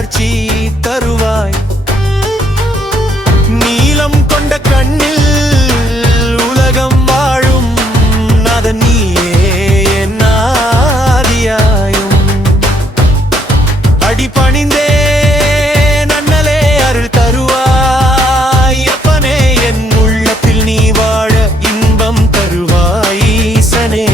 காட்சி தருவாய். நீலம் கொண்ட கண்ணில் உலகம் வாழும் நாதன் நீயே என் ஆதியாயும். அடி பணிந்தே நன்னலே அருள் தருவாய். அப்பனே என் உள்ளத்தில் நீ வாழ இன்பம் தருவாய் ஈசனே.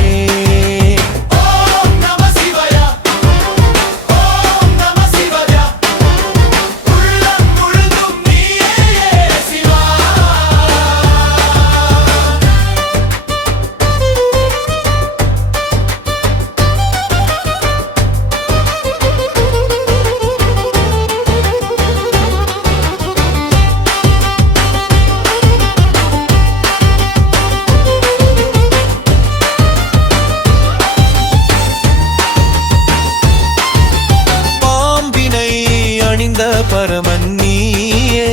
பரமன் நீயே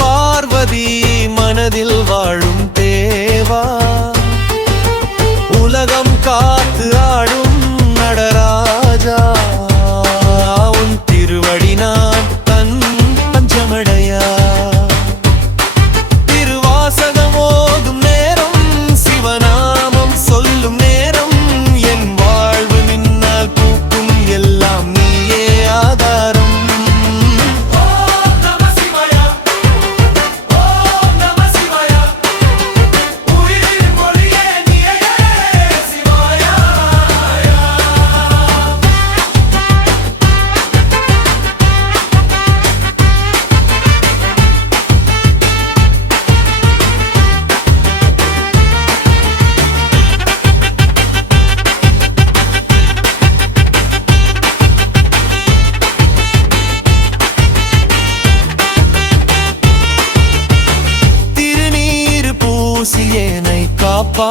பார்வதி மனதில் வாழும் தேவா. உலகம் காத்து ஆடும் நடராஜா. உன் திருவடி நான் தன் பஞ்சமடையா. திருவாசகம் ஓதும் நேரம் சிவநாமம் சொல்லும் நேரம் என் வாழ்வு நின்னால் பூக்கும் எல்லாம் நீயே ஆதாரம். ஏனை காப்பா